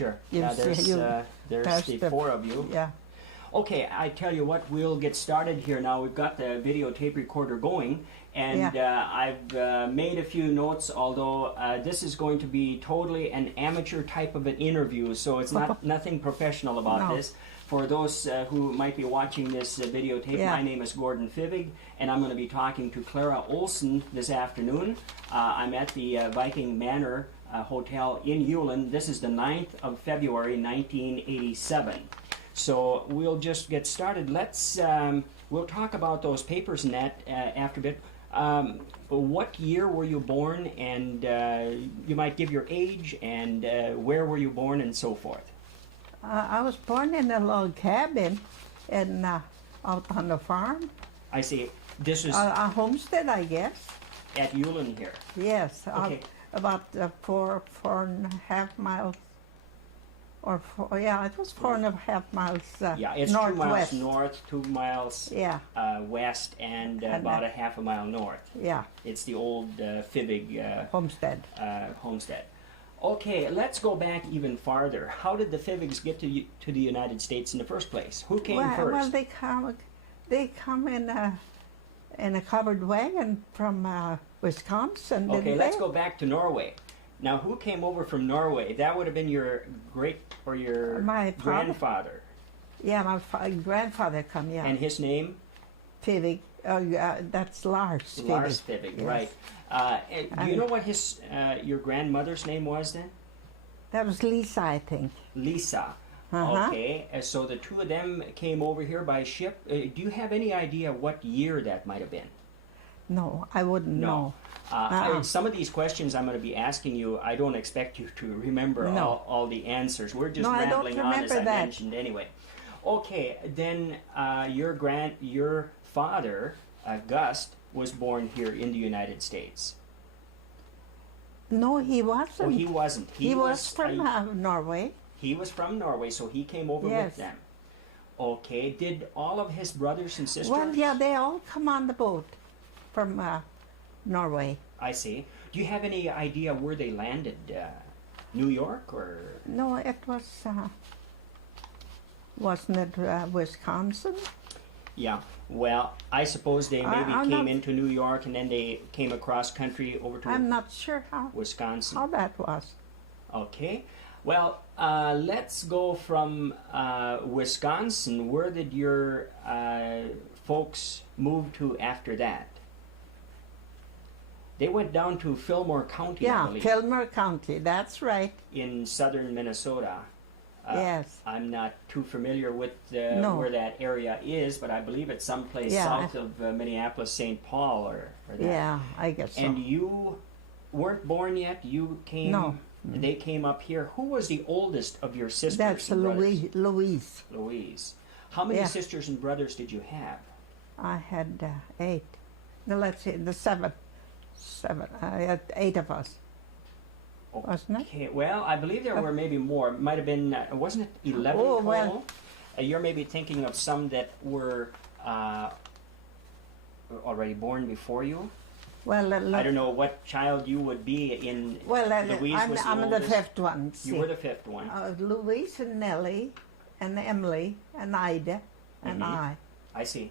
Sure. You Yeah, see, there's pass the the- four of you. Yeah. Okay, I tell you what, we'll get started here now. We've got the videotape recorder going, and I've made a few notes, although this is going to be totally an amateur type of an interview, so it's not nothing professional about this. For those who might be watching this videotape, my name is Gordon Fivig, and I'm going to be talking to Clara Olson this afternoon. I'm at the Viking Manor Hotel in Ulen. This is the 9th of February, 1987. So we'll just get started. We'll talk about those papers and that after a bit. What year were you born, and you might give your age, and where were you born, and so forth. I was born in a log cabin out on the farm. I see. This is A homestead, I guess. at Ulen here. Yes, Okay. about 4.5 miles. It was 4.5 miles Yeah, it's 2 miles northwest. north, 2 miles Yeah, west, and about a half a mile north. yeah, It's the old Fivig homestead. homestead. Okay, let's go back even farther. How did the Fivigs get to the United States in the first place? Who came first? Well, they come in a covered wagon from Wisconsin. Okay, didn't let's they? go back to Norway. Now, who came over from Norway? That would have been your great or your My father. grandfather. Yeah, my grandfather come. Yeah, And his name? Fivig. That's Lars. Lars Fivig. Fivig, Yes. right. Do you know what his your grandmother's name was then? That was Lisa, I think. Lisa. Uh-huh. Okay, so the two of them came over here by ship. Do you have any idea what year that might have been? No, I wouldn't No. know. Some of these questions I'm going to be asking you, I don't expect you to remember No. all the answers. We're just No, I don't rambling on, as remember I that. mentioned anyway. Okay, then your father, Gust, was born here in the United States. No, he wasn't. Oh, he wasn't. He was from Norway. He was from Norway, so he came over Yes. with them. Okay, did all of his brothers and sisters? Well, yeah, they all come on the boat from Norway. I see. Do you have any idea where they landed? New York or? No, it was, wasn't it Wisconsin? Yeah. Well, I suppose they maybe I'm came not- into New York and then they came across country over to I'm not sure how Wisconsin. that was. Okay. Well, let's go from Wisconsin. Where did your folks move to after that? They went down to Fillmore County, I Yeah, believe, Fillmore County, that's right. in southern Minnesota. Yes. I'm not too familiar with No. where that area is, but I believe it's someplace Yeah. south of Minneapolis, St. Paul, or that. Yeah, I guess so. And you weren't born yet? You came? No. They came up here. Who was the oldest of your sisters That's and brothers? Louise. Louise. How many Yeah. sisters and brothers did you have? I had 8. No, let's see, the 7. I had 8 of us. Wasn't it? Okay, well, I believe there were maybe more. Might have been, wasn't it 11 Oh, total? well. You're maybe thinking of some that were already born before you? Well, I don't know what child you would be in. Well, Louise was the I'm the oldest. 5th one. You were the 5th one. Louise and Nellie and Emily and Ida and Mhm. I see.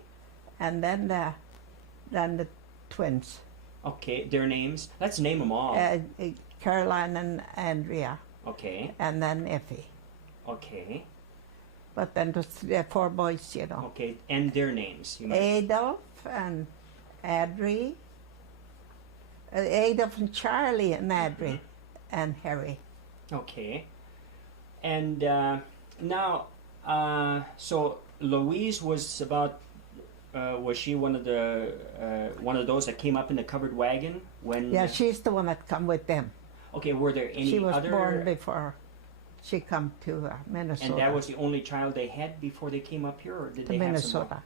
and then the twins, Okay, their names. Let's name them all. Caroline and Andrea, Okay, and then Effie. okay, But then the 4 boys, you know. okay, and their names. You might. Adolf and Adri, Adolf and Charlie and Adri, and Harry. Okay, and now, so Louise was about. Was she one of those that came up in the covered wagon when? Yeah, she's the one that come with them. Okay, were there any She was other? born before she come to Minnesota. And that was the only child they had before they came up here, or did to they have some Minnesota. more?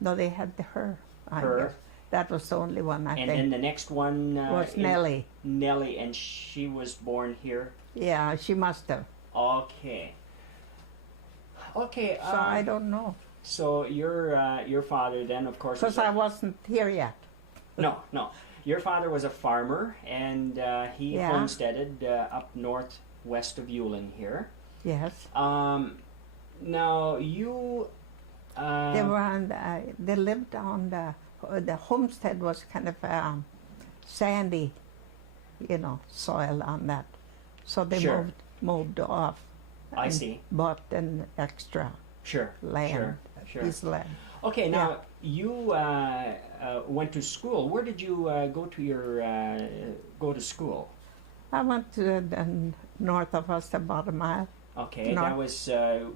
No, they had her. I Her? guess. That was the only one, I And think. then the next one was Nellie. Nellie, and she was born here. Yeah, she must have. Okay. Okay. So I don't know. So your father then, of course. Because I wasn't here yet. No. Your father was a farmer, and he Yeah. homesteaded up northwest of Ulen here. Yes. Now you. They were on. They lived on the homestead was kind of sandy, soil on that. So they Sure. moved off. I and see. Bought an extra Sure. land, Sure. piece of land. Okay, now you went to school. Where did you go to school? I went to the north of us about a mile. Okay, North. that was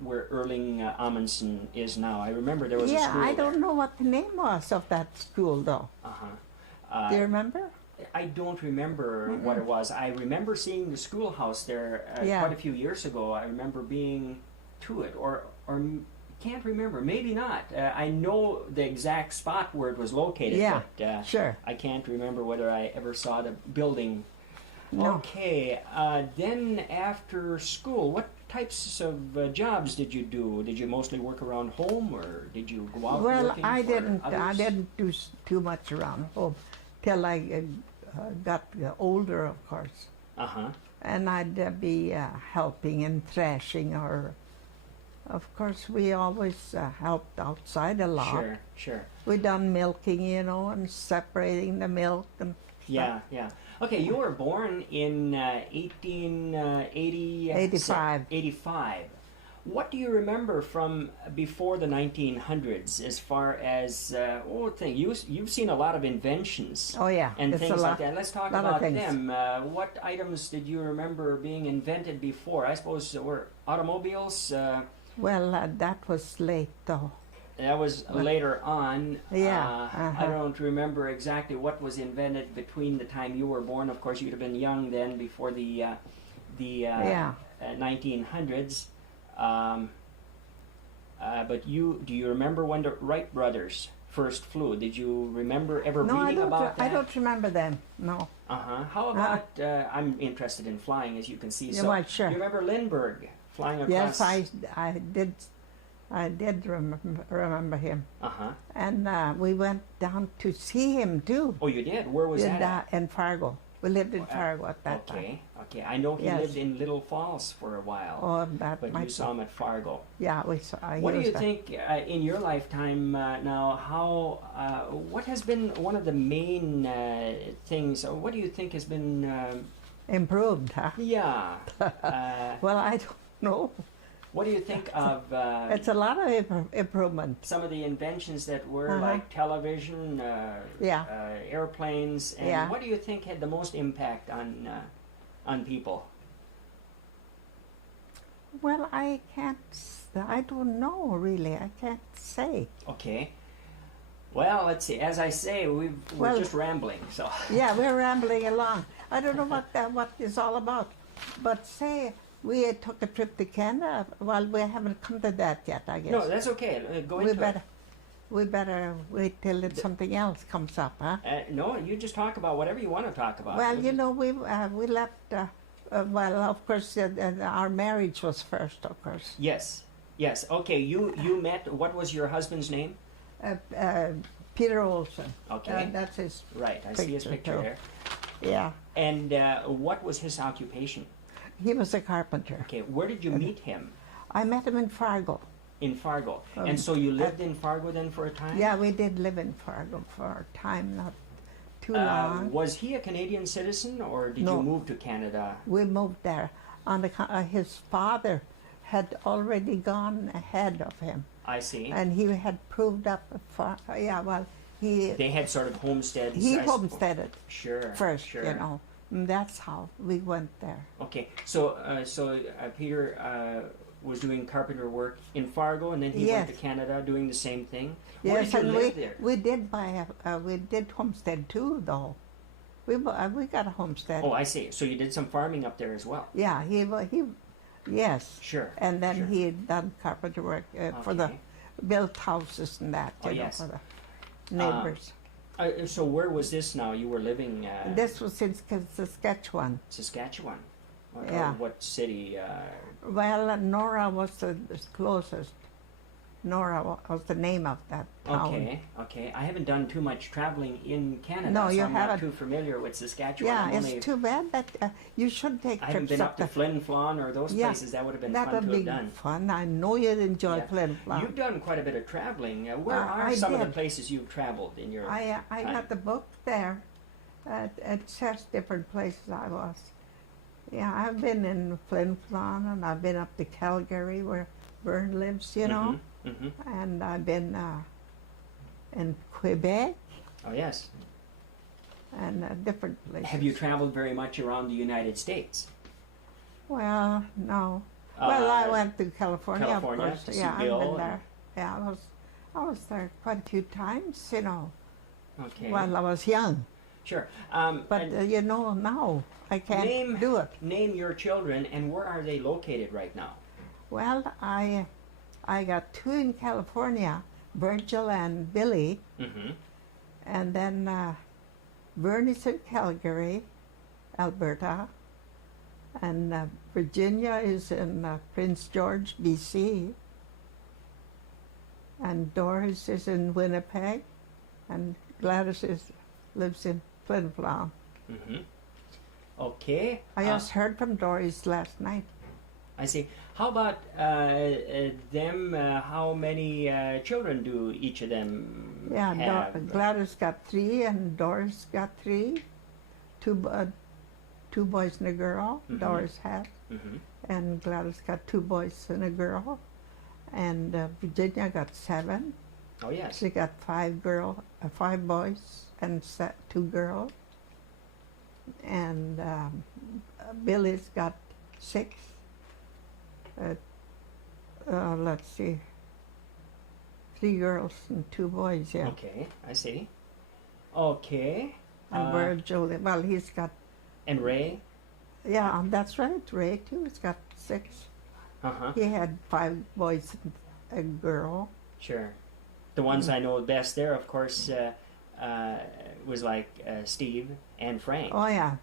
where Erling Amundsen is now. I remember there was a Yeah, school I there. don't know what the name was of that school though. Uh-huh. Do you remember? I don't remember what it was. I remember seeing the schoolhouse there Yeah. quite a few years ago. I remember being to it, or can't remember. Maybe not. I know the exact spot where it was located, Yeah, but sure. I can't remember whether I ever saw the building. No. Okay. Then after school, what types of jobs did you do? Did you mostly work around home, or did you go out Well, working I for didn't. I others? didn't do too much around home till I got older, of course. Uh-huh. And I'd be helping and thrashing, or, of course, we always helped outside a lot. Sure, sure. We done milking, and separating the milk and Yeah, yeah. Okay, you were born in 1880... 85. 85. What do you remember from before the 1900s as far as, you've seen a lot of inventions Oh yeah, and it's things a lot. like that. Let's talk lot of about things. them. What items did you remember being invented before? I suppose were automobiles? Well, that was late though. That was later on. Yeah, I don't remember exactly what was invented between the time you were born. Of course, you'd have been young then, before the Yeah. 1900s. But do you remember when the Wright brothers first flew? Did you remember ever No, reading about that? I don't remember them. No. How about? I'm interested in flying, as you can see. Yeah, So, well, sure. do you remember Lindbergh flying Yes, across? I did. I did remember him, and we went down to see him too. Oh, you did. Where was that at? In Fargo. We lived in Fargo at that time. Okay. I know he Yes. lived in Little Falls for a while. Oh, that But might you saw him at Fargo. Yeah, we saw. What do you think in your lifetime now? What has been one of the main things? Or what do you think has been? Improved, huh? Yeah. Well, I don't know. What do you think of? It's a lot of improvement. Some of the inventions that were Uh-huh. like television, Yeah. airplanes, and Yeah. what do you think had the most impact on people? Well, I don't know really. I can't say. Okay. Well, let's see. As I say, we're Well- just rambling. So. Yeah, we're rambling along. I don't know what it's all about. But say we took a trip to Canada. Well, we haven't come to that yet, I guess. No, that's okay. Go we into better we better wait till something else comes up, huh? it. No, you just talk about whatever you want to talk about. Well, we left. Well, of course, our marriage was first, of course. Yes. Okay. You met. What was your husband's name? Peter Olson. Okay. That's his. Right. I see his picture, picture too. there. Yeah, And what was his occupation? he was a carpenter. Okay. Where did you meet him? I met him in Fargo. In Fargo. And so you lived in Fargo then for a time? Yeah, we did live in Fargo for a time, not too long. Was he a Canadian citizen, or did No. you move to Canada? We moved there. His father had already gone ahead of him, I see. and he had proved up. They had sort of homesteads. He I suppose. homesteaded Sure. first, Sure. And that's how we went there. Okay. So, Peter was doing carpenter work in Fargo, and then he went to Yes. Canada doing the same thing. Where Yes, did you and live there? we did we did homestead too, though. We got a homestead. Oh, I see. So you did some farming up there as well. Yeah, yes. Sure. And then sure. he had done carpenter work for the Okay. built houses and that, Oh, yes. for the neighbors. So where was this now? You were living This was in Saskatchewan. Saskatchewan. Yeah. What city? Well, Nora was the closest. Nora was the name of that town. Okay, okay. I haven't done too much traveling in Canada, No, so you I'm haven't. not too familiar with Saskatchewan. Yeah, I'm only, it's too bad that you should take I haven't trips been up to there. Flin Flon or those Yeah, places. That would have been That fun would to be have done. fun. I know you'd enjoy Yeah. Flin Flon. You've done quite a bit of traveling. Where are I some of the did. places you've traveled in your I time? got the book there. It says different places I was. Yeah, I've been in Flin Flon, and I've been up to Calgary where Vern lives, you know. Mm-hmm. And I've been in Quebec Oh, yes. and different places. Have you traveled very much around the United States? Well, no. Well, I went to California, California, of course. to see Yeah, Bill I've been and- there. Yeah, I was there quite a few times, you know, Okay. while I was young. Sure. But And you know, now I can't name, do it. Name your children, and where are they located right now? Well, I got two in California, Virgil and Billy, Mm-hmm. and then Vern is in Calgary, Alberta, and Virginia is in Prince George, BC, and Doris is in Winnipeg, and Gladys lives in Flin Flon. Mm-hmm. Okay. I just heard from Doris last night. I see. How about them? How many children do each of them Yeah, have? Gladys got 3 and Doris got 3. Two boys and a girl, Mhm. Doris had. Mm-hmm. And Gladys got 2 boys and a girl. And Virginia got 7. Oh, yes. She got 5 boys and 2 girls. And Billy's got 6. Let's see, 3 girls and 2 boys, yeah. Okay, I see. Okay. And Virgil, well, he's got, And Ray? yeah, that's right, Ray too, he's got 6. Uh-huh. He had 5 boys and a girl. Sure. The ones I know best there, of course, was like Steve and Frank. Oh, yeah.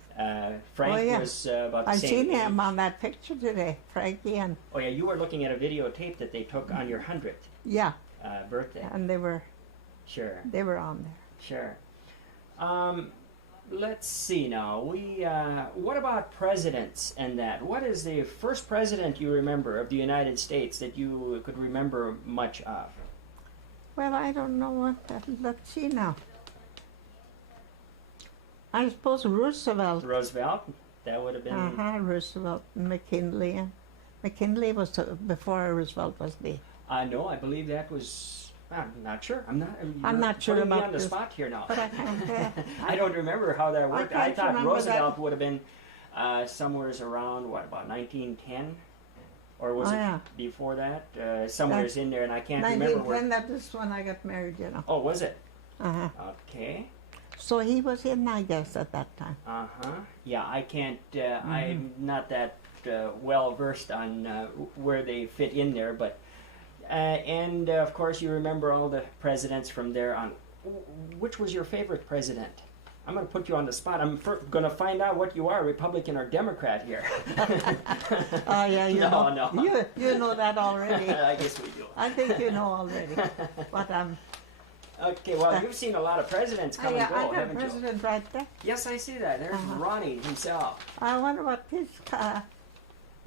Frank yeah. was about the I same seen age. him on that picture today, Frankie, and Oh, yeah, you were looking at a videotape that they took on your 100th yeah, birthday. and they were Sure, on there. sure. Let's see now. What about presidents and that? What is the first president you remember of the United States that you could remember much of? Well, I don't know what let's see now. I suppose Roosevelt. Roosevelt? That would have been... Roosevelt, McKinley. McKinley was before Roosevelt was there. No, I believe that was... I'm not sure. I'm not sure putting me about on the this, spot here now. But I can't. I don't remember how that worked. I can't thought remember Roosevelt that. would have been somewhere around, what, about 1910? Or was Oh, it yeah. before that? Somewhere's in there, and I can't remember 1910, where... that is when I got married, you know. Oh, was it? Uh-huh. Okay. So he was in, I guess, at that time. Uh-huh. Yeah, I can't... I'm not that well versed on where they fit in there, but... and, of course, you remember all the presidents from there on. Which was your favorite president? I'm going to put you on the spot. I'm going to find out what you are, Republican or Democrat here. Oh, yeah, you No, know. no. You know that already. I guess we do. I think you know already. But Okay, well, you've seen a lot of presidents come and I go, got haven't you? president right there. Yes, I see that. There's Ronnie himself. I wonder what his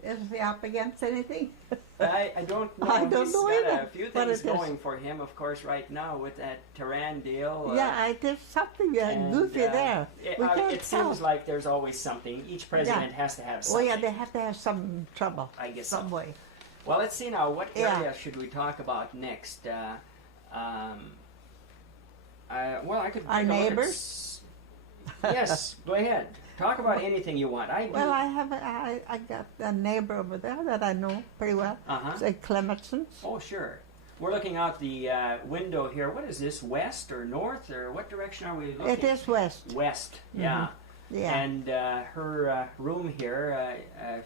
is he up against anything? I don't know. I don't He's know got either, a few but things it is. going for him, of course, right now with that Tehran deal. Yeah, I did something and, goofy there. We can't It tell. seems like there's always something. Each president has to have Oh something. yeah, they have to have some trouble. I guess some so. way. Well, let's see now. What Yeah. area should we talk about next? Well, I could. Our take a look at neighbors? Yes, go ahead. Talk about anything you want. Well, I got a neighbor over there that I know pretty well. Uh-huh. It's Clemenson's. Oh, sure. We're looking out the window here. What is this, west or north, or what direction are we looking? It is west. West, yeah. Yeah. And her room here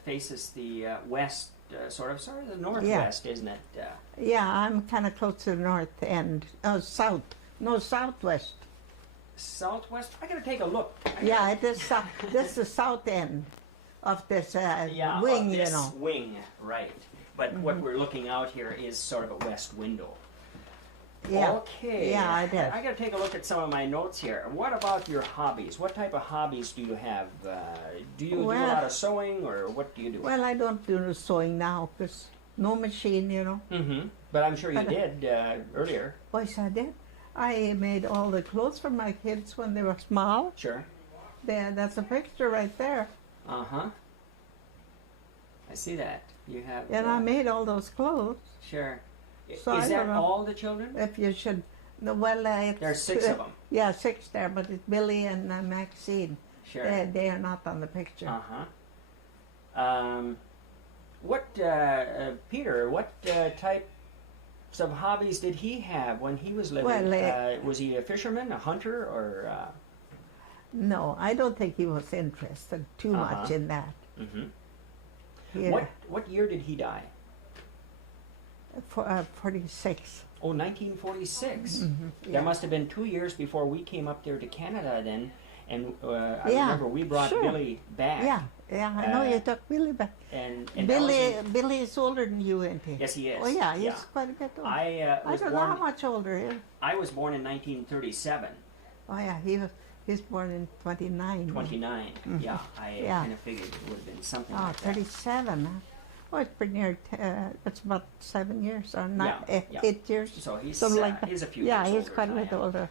faces the west, sort of the northwest, isn't it? Yeah, I'm kind of close to the north end. Oh, south. No, southwest. Southwest? I gotta take a look. Yeah, it is. This is the south end of this Yeah, wing, of this you know. wing, right. But what we're looking out here is sort of a west window. Yeah. Okay. Yeah, I did. I got to take a look at some of my notes here. What about your hobbies? What type of hobbies do you have? Do you do a lot of sewing, or what do you do? Well, I don't do the sewing now because no machine, you know. Mm-hmm. But I'm sure you did earlier. Yes, I did. I made all the clothes for my kids when they were small. Sure. There, that's a picture right there. Uh-huh. I see that. You have... And I made all those clothes. Sure. So Is that all the children? If you should... No, well, There's 6 of them. Yeah, 6 there, but it's Billy and Maxine. Sure. They are not on the picture. Uh-huh. Peter, what types of hobbies did he have when he was living? Well, was he a fisherman, a hunter, or... No, I don't think he was interested too much in that. Mm-hmm. Yeah. What year did he die? 46. Oh, 1946. Mm-hmm. Yeah. There must have been 2 years before we came up there to Canada then, and I remember we brought Billy back. Yeah, I know you took Billy back. And Billy is older than you, isn't he? Yes, he is. Oh yeah, he's quite a bit older. I don't know how much older he is. I was born in 1937. Oh yeah, he's born in 29. 29. Mm-hmm. Yeah, I kind of figured it would have been something like that. 37. Huh? Oh, it's pretty near. It's about 7 years or not 8 years. So he's something like that. He's a few Yeah, years he's quite a bit older.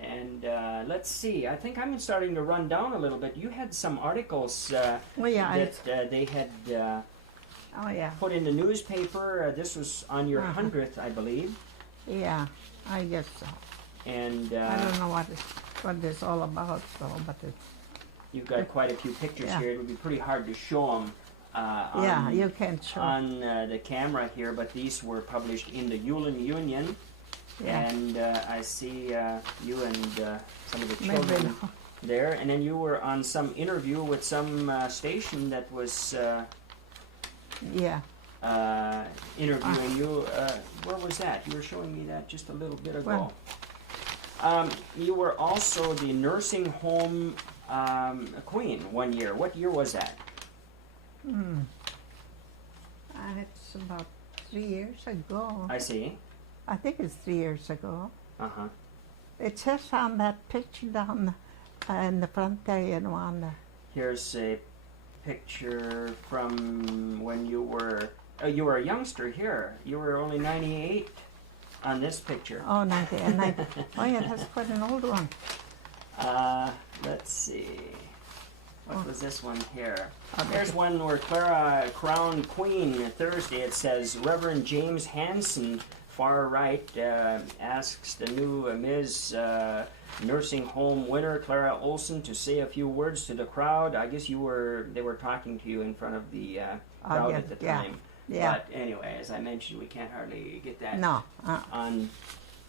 And let's see. I think I'm starting to run down a little bit. You had some articles that they had put in the newspaper. This was on your 100th, I believe. Yeah, I guess so. And I don't know what it's all about, so but you've got quite a few pictures here. It would be pretty hard to show them. You can't show on the camera here, but these were published in the Yulin Union. Yeah. And I see you and some of the children there. And then you were on some interview with some station that was interviewing you. Where was that? You were showing me that just a little bit ago. You were also the nursing home queen one year. What year was that? It's about 3 years ago. I see. I think it's 3 years ago. Uh-huh. It says on that picture down in the front there, you know, on the... Here's a picture from when you were a youngster here. You were only 98 on this picture. Oh, 90. Oh, yeah, that's quite an old one. Let's see. What was this one here? There's one where Clara crowned queen. Thursday it says, Reverend James Hansen, far right, asks the new Ms. Nursing home winner, Clara Olson, to say a few words to the crowd. I guess they were talking to you in front of the crowd at the time. Yeah. But anyway, as I mentioned, we can't hardly get that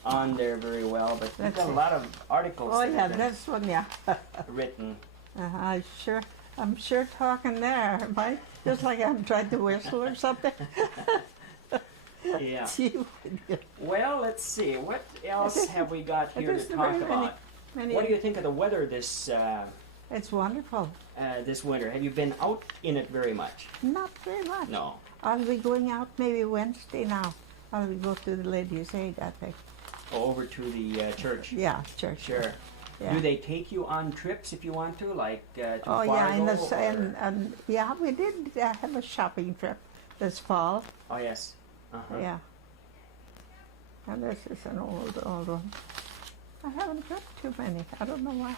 on there very well. But we've got a lot of articles. Oh yeah, this one, written. I'm sure talking there, right? Just like I'm trying to whistle or something. Yeah. Well, let's see. What else have we got here to talk about? What do you think of the weather this? It's wonderful. This winter, have you been out in it very much? Not very much. No. I'll be going out maybe Wednesday now. I'll go to the Ladies' Aid, I think. Oh, over to the church. Yeah, church. Sure. Yeah. Do they take you on trips if you want to, like to Oh Fargo, yeah, and yeah, we did have a shopping trip this fall. Oh yes. Uh-huh. Yeah. And this is an old one. I haven't got too many. I don't know why.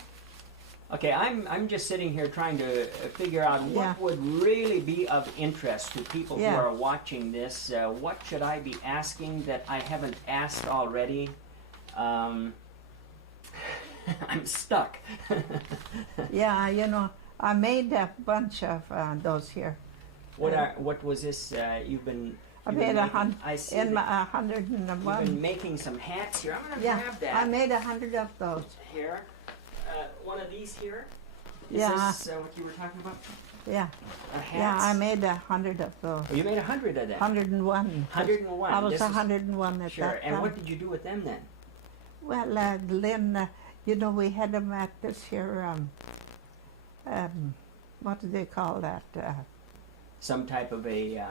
Okay, I'm just sitting here trying to figure out what would really be of interest to people who are watching this. What should I be asking that I haven't asked already? I'm stuck. Yeah, you know, I made a bunch of those here. What was this? I made 100. I see in my 101. You've been making some hats here. I'm gonna grab that. I made 100 of those. Here, one of these here. Is this what you were talking about? Yeah. Hats? Yeah, I made 100 of those. Oh, you made 100 of them. 101. 101. I was 101 at sure. that time. And what did you do with them then? Well, then, you know, we had them at this here, what do they call that? some type of a.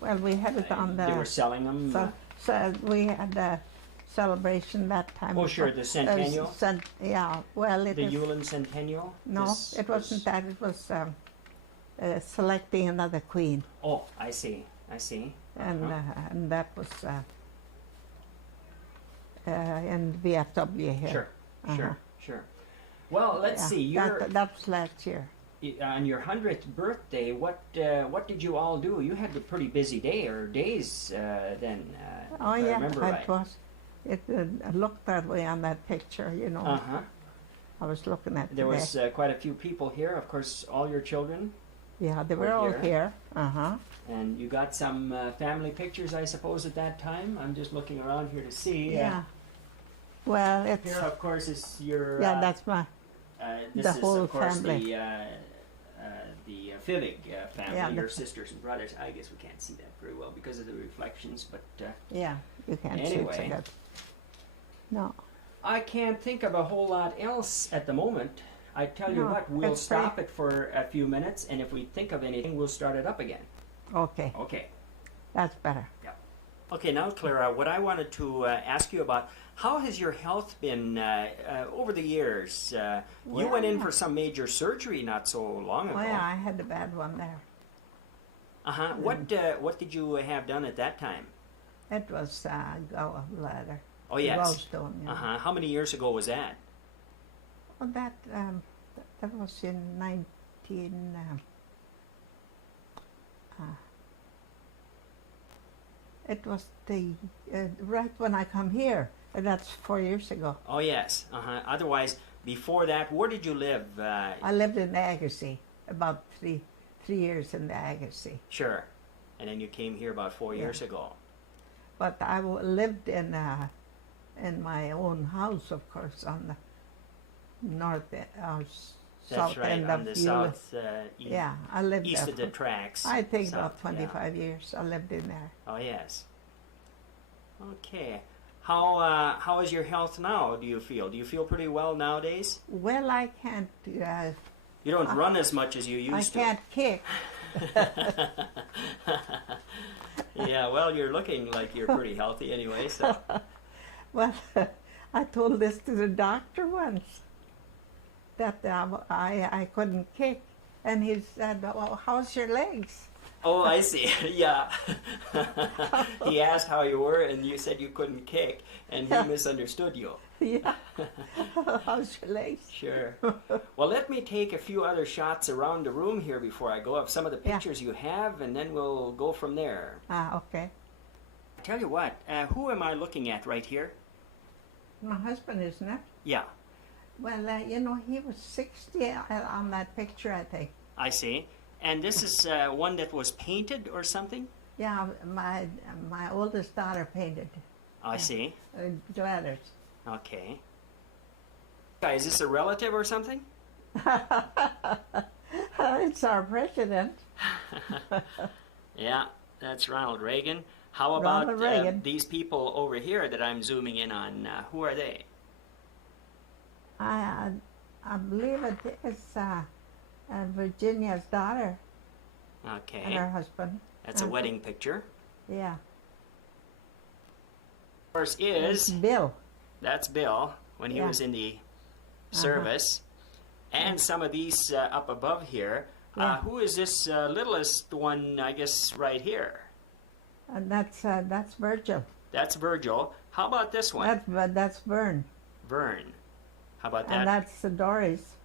Well, we had it on the. They were selling them. So we had a celebration that time. Oh, sure, the centennial. Yeah, well, the Yulin Centennial. No, it wasn't that. It was selecting another queen. Oh, I see. I see. And that was in VFW here. Sure. Well, let's see. That was last year. On your 100th birthday, what did you all do? You had a pretty busy day or days then. Oh if yeah, I remember right. it was. It looked that way on that picture, you know. I was looking at. There was quite a few people here. Of course, all your children. Yeah, they were all here. And you got some family pictures, I suppose, at that time. I'm just looking around here to see. Yeah. Well, it's here, of course, is your. Yeah, that's my. This the is, whole of course, family. The Fivig family, Yeah, your sisters and brothers. I guess we can't see that very well because of the reflections, but yeah, you can't anyway. see it so good. No. I can't think of a whole lot else at the moment. I tell you what, we'll stop it for a few minutes, and if we think of anything, we'll start it up again. Okay. Okay. That's better. Yeah. Okay, now, Clara, what I wanted to ask you about, how has your health been over the years? You went in for some major surgery not so long ago. Oh, yeah, I had a bad one there. What did you have done at that time? It was gallbladder. Oh, yes. Gallstone, yeah. How many years ago was that? Well, that was in 19... it was the right when I come here. That's 4 years ago. Oh, yes. Otherwise, before that, where did you live? I lived in the Agassiz, about three years in the Agassiz. Sure. And then you came here about 4 years ago. But I lived in my own house, of course, on the south end of the south yeah, I lived east there of the tracks. I think about 25 years I lived in there. Oh, yes. Okay. How is your health now, do you feel? Do you feel pretty well nowadays? Well, I can't... you don't run as much as you used to. I can't kick. Yeah, well, you're looking like you're pretty healthy anyway, so... Well, I told this to the doctor once, that I couldn't kick. And he said, "Well, how's your legs?" Oh, I see. Yeah. He asked how you were, and you said you couldn't kick, and he misunderstood you. Yeah. How's your legs? Sure. Well, let me take a few other shots around the room here before I go of some of the pictures you have, and then we'll go from there. Okay. I tell you what, who am I looking at right here? My husband, isn't it? Yeah. Well, you know, he was 60 on that picture, I think. I see. And this is one that was painted or something? Yeah, my oldest daughter painted. I see. Gladys. Okay. Is this a relative or something? It's our president. Yeah, that's Ronald Reagan. How about these people over here that I'm zooming in on? Who are they? I believe it is Virginia's daughter. Okay. And her husband. That's a wedding picture. Yeah. Of course is... Bill. That's Bill, when he was in the service. And some of these up above here. Who is this littlest one, I guess, right here? That's Virgil. That's Virgil. How about this one? That's Vern. Vern. How about that? And that's Doris.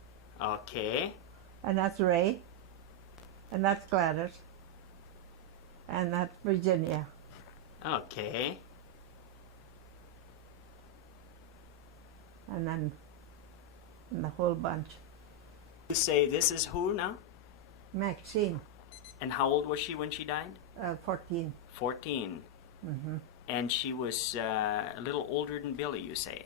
Okay. And that's Ray. And that's Gladys. And that's Virginia. Okay. And then the whole bunch. You say this is who now? Maxine. And how old was she when she died? 14. 14. Mm-hmm. And she was a little older than Billy, you say?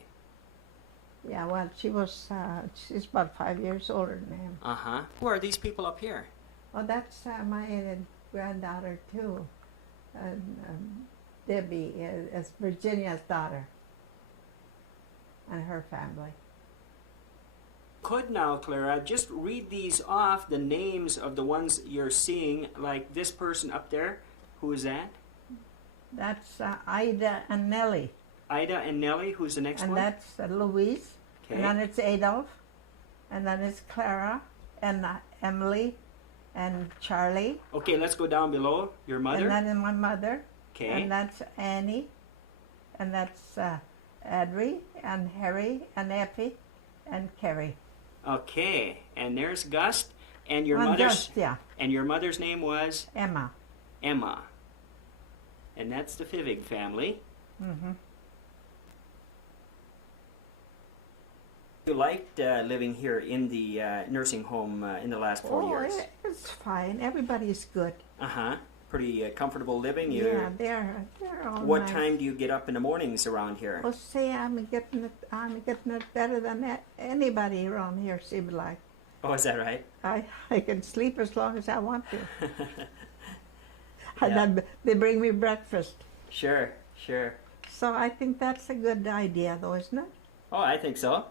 Yeah, well, she's about 5 years older than him. Uh-huh. Who are these people up here? Oh, that's my granddaughter, too. Debbie is Virginia's daughter. And her family. could now, Clara, just read these off, the names of the ones you're seeing, like this person up there. Who is that? That's Ida and Nellie. Ida and Nellie. Who's the next and one? And that's Louise. Okay. And then it's Adolf. And then it's Clara and Emily and Charlie. Okay, let's go down below. Your mother. And then my mother. Okay. And that's Annie. And that's Adri and Harry and Epi and Carrie. Okay, and there's Gust, and your And mother's Gust, yeah. And your mother's name was Emma. Emma. And that's the Fivig family. Mm-hmm. You liked living here in the nursing home in the last 4 years? It's fine. Everybody's good. Uh-huh. Pretty comfortable living? Yeah, they're all What nice. time do you get up in the mornings around here? Oh, see, I'm getting it better than anybody around here, seems like. Oh, is that right? I can sleep as long as I want to. Yeah. And then they bring me breakfast. Sure, sure. So I think that's a good idea, though, isn't it? Oh, I think so.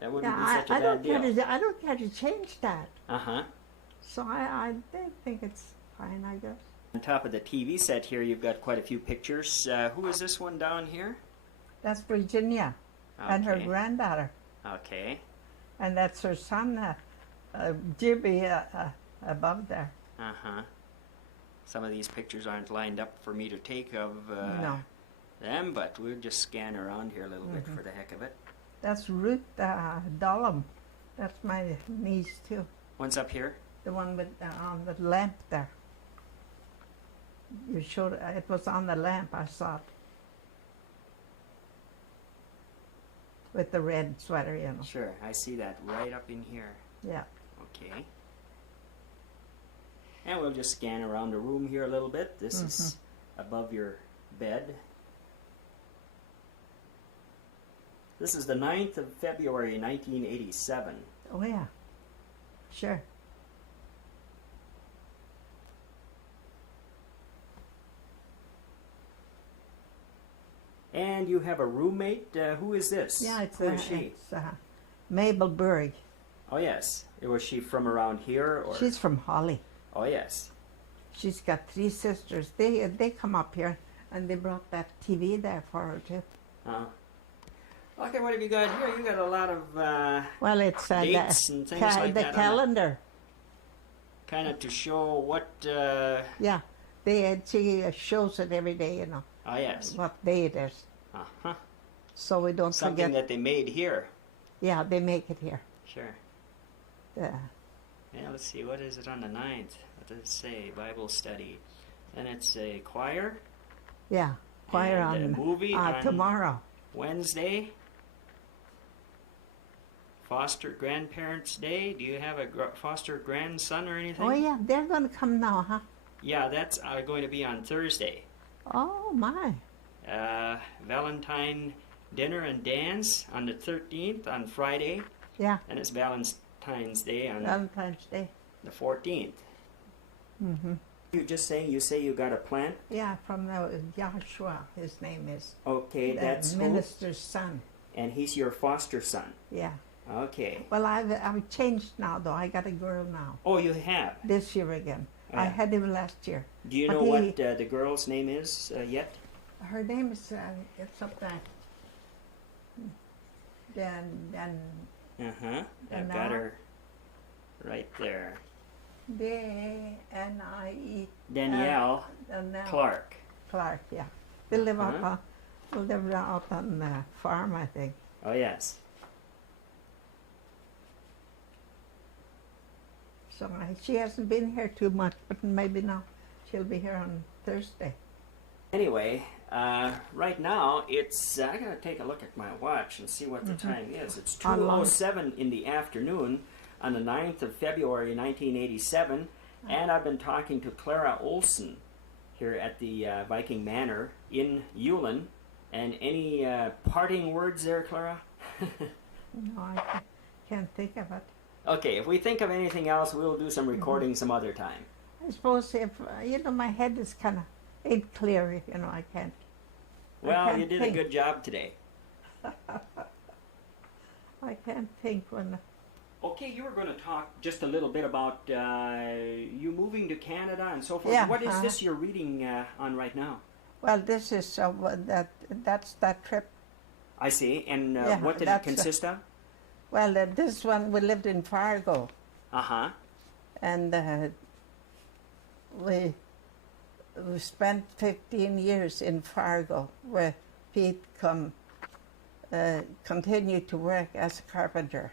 That wouldn't be such a I bad deal. I don't care to change that. Uh-huh. So I think it's fine, I guess. On top of the TV set here, you've got quite a few pictures. Who is this one down here? That's Virginia and her Okay. granddaughter. Okay. And that's her son, Jimmy, above there. Uh-huh. Some of these pictures aren't lined up for me to take of No. them, but we'll just scan around here a little bit for the heck of it. That's Ruth Dollum. That's my niece, too. One's up here. The one with on the lamp there. You showed it was on the lamp. I saw it with the red sweater, you know. Sure, I see that right up in here. Yeah. Okay. And we'll just scan around the room here a little bit. This is above your bed. This is the 9th of February, 1987. Oh yeah. Sure. And you have a roommate. Who is this? Yeah, Who is she? it's Mabel Berg. Oh yes. Was she from around here, or? She's from Holly. Oh yes. She's got 3 sisters. They come up here and they brought that TV there for her too. Okay, what have you got here? You got a lot of Well, it's dates and things like the that. calendar. Kind of to show what. Yeah, she shows it every day, you know. Oh yes. What day it is, Uh-huh. so we don't Something forget. that they made here. Yeah, they make it here. Sure. Yeah. Yeah, let's see. What is it on the 9th? What does it say? Bible study. Then it's a choir. Yeah, choir And on a movie on tomorrow. Wednesday. Foster Grandparents' Day. Do you have a foster grandson or anything? Oh yeah, they're going to come now, huh? Yeah, that's going to be on Thursday. Oh my. Valentine dinner and dance on the 13th on Friday. Yeah, And it's Valentine's Day on Valentine's Day. the 14th. Mm-hmm. You say you got a plant? Yeah, from Joshua, his name is. Okay, The that's who? minister's son. And he's your foster son. Yeah. Okay. Well, I've changed now, though. I got a girl now. Oh, you have? This year again. I Yeah. had him last year. Do you But know what the girl's name is yet? Her name is, it's up there. Dan, Uh-huh. I've Danielle? got her right there. D-A-N-I-E. Danielle Danielle Clark. Clark, yeah. They live Uh-huh. out on the farm, I think. Oh, yes. So she hasn't been here too much, but maybe now she'll be here on Thursday. Anyway, right now it's, I gotta take a look at my watch and see what the time is. It's How long? 2:07 in the afternoon on the 9th of February 1987, and I've been talking to Clara Olson here at the Viking Manor in Yulin. And any parting words there, Clara? No, I can't think of it. Okay, if we think of anything else, we'll do some recording some other time. I suppose if, my head is kind of ain't clear, I can't. Well, can't you did think. a good job today. I can't think when Okay, you were going to talk just a little bit about you moving to Canada and so forth. Yeah, What is this you're reading on right now? Well, this is that's that trip. I see. And Yeah, what did it consist of? Well, this one, we lived in Fargo. Uh-huh. And we spent 15 years in Fargo, where Pete continued to work as a carpenter.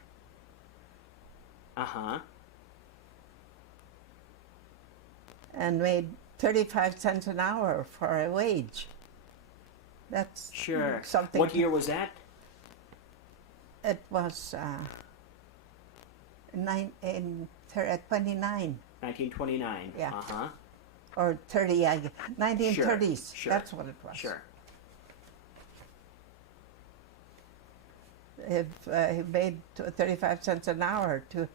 Uh-huh. And made 35 cents an hour for a wage. That's sure. Something. What year was that? It was 29. 1929. Yeah. Uh-huh. Or 30, 1930s. Sure. That's what it was. Sure. He made 35 cents an hour to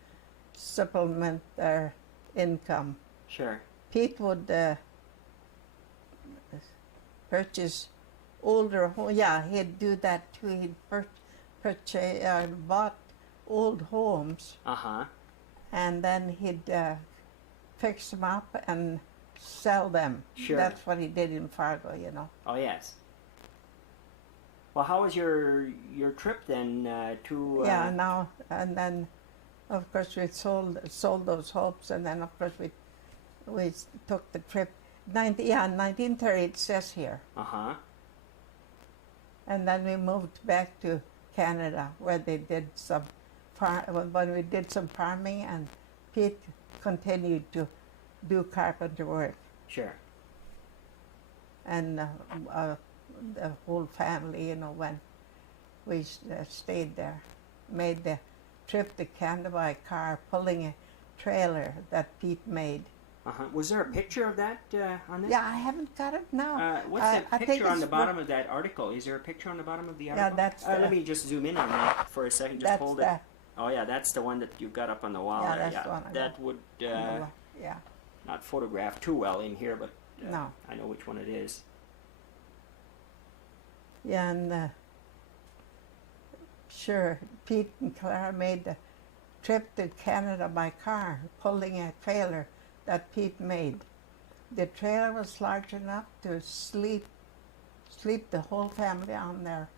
supplement their income. Sure. Pete would purchase older homes. Yeah, he'd do that too. He'd bought old homes. Uh-huh. And then he'd fix them up and sell them. Sure. That's what he did in Fargo, you know. Oh, yes. Well, how was your trip then to... Yeah, now, and then, of course, we sold those homes, and then, of course, we took the trip. 1930, it says here. Uh-huh. And then we moved back to Canada, where they did some when we did some farming, and Pete continued to do carpenter work. Sure. And the whole family, you know, when we stayed there, made the trip to Canada by car, pulling a trailer that Pete made. Uh-huh. Was there a picture of that on this? Yeah, I haven't got it now. What's that picture on the bottom of that article? Is there a picture on the bottom of the article? Yeah, that's let me just zoom in on that for a second. Just hold it. Oh, yeah, that's the one that you've got up on the wall Yeah, there. that's the one I that got. would Yeah. not photograph too well in here, but No. I know which one it is. Yeah, and sure, Pete and Clara made the trip to Canada by car, pulling a trailer that Pete made. The trailer was large enough to sleep the whole family on their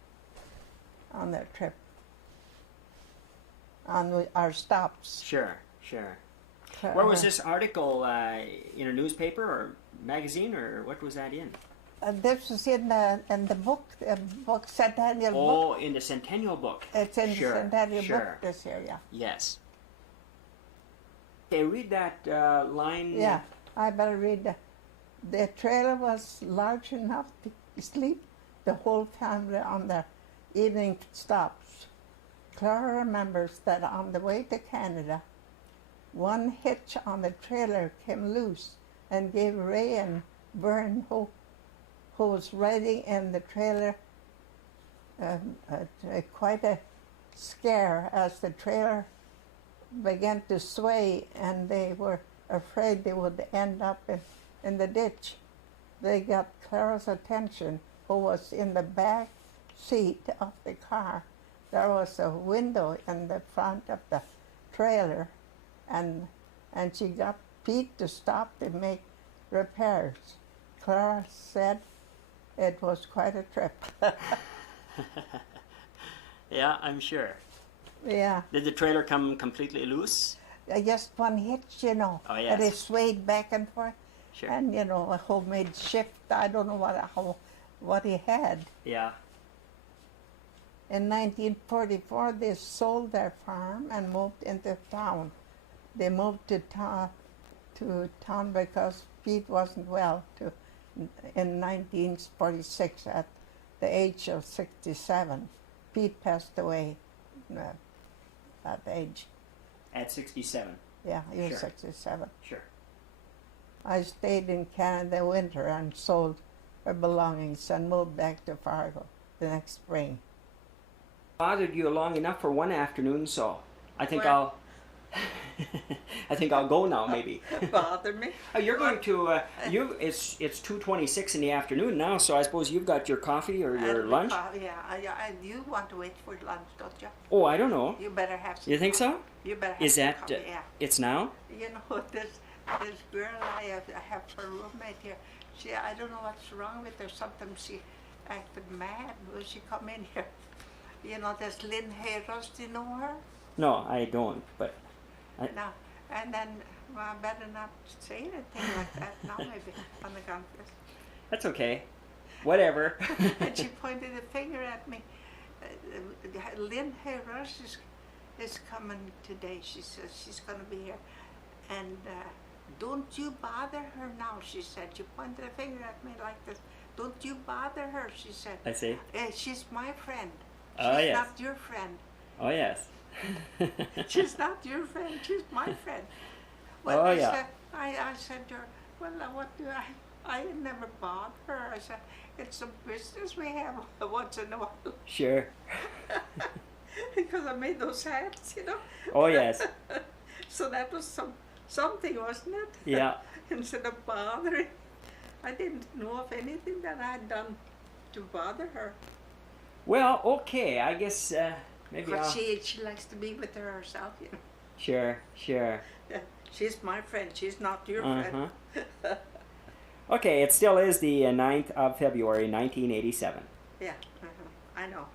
trip, on our stops. Sure, sure. Where was this article? In a newspaper or magazine, or what was that in? This was in the book, Centennial book. Oh, in the Centennial book. It's in Sure, the Centennial sure. book this year, yeah. Yes. Okay, read that line. Yeah, I better read that. The trailer was large enough to sleep the whole family on their evening stops. Clara remembers that on the way to Canada, one hitch on the trailer came loose and gave Ray and Vern, who was riding in the trailer, quite a scare as the trailer began to sway, and they were afraid they would end up in the ditch. They got Clara's attention, who was in the back seat of the car. There was a window in the front of the trailer, and she got Pete to stop to make repairs. Clara said it was quite a trip. Yeah, I'm sure. Yeah. Did the trailer come completely loose? Just one hitch, you know. Oh, yes. And it swayed back and forth. Sure. And, you know, a homemade shift. I don't know what he had. Yeah. In 1944, they sold their farm and moved into town. They moved to town because Pete wasn't well in 1946 at the age of 67. Pete passed away at age. At 67. Yeah, he was Sure. 67. Sure. I stayed in Canada winter and sold her belongings and moved back to Fargo the next spring. Bothered you long enough for one afternoon, so I think Well- I'll I think I'll go now, maybe. Bother me. Oh, you're going to it's 2:26 in the afternoon now, so I suppose you've got your coffee or your lunch. Yeah, you want to wait for lunch, don't you? Oh, I don't know. You better have some. You think so? You better have Is some that coffee, yeah. it's now? You know, this girl I have for a roommate here, I don't know what's wrong with her. Sometimes she acted mad when she come in here. You know, there's Lynn Hayros, do you know her? No, I don't, but... No, and then, well, I better not say anything like that now, maybe, on the conference. That's okay. Whatever. And she pointed a finger at me. Lynn Hayros is coming today, she says. She's going to be here. And don't you bother her now, she said. She pointed a finger at me like this. Don't you bother her, she said. I see. She's my friend. She's Oh, yes. not your friend. Oh, yes. She's not your friend, she's my friend. Well, oh, I yeah. said, I said to her, well, what do I never bother her. I said, it's a business we have once in a while. Sure. Because I made those hats, you know. Oh, yes. So that was something, wasn't it? Yeah. Instead of bothering. I didn't know of anything that I had done to bother her. Well, okay, I guess maybe But I'll... she likes to be with her herself, you know. Sure, sure. Yeah, she's my friend, she's not your friend. Okay, it still is the 9th of February, 1987. Yeah, I know.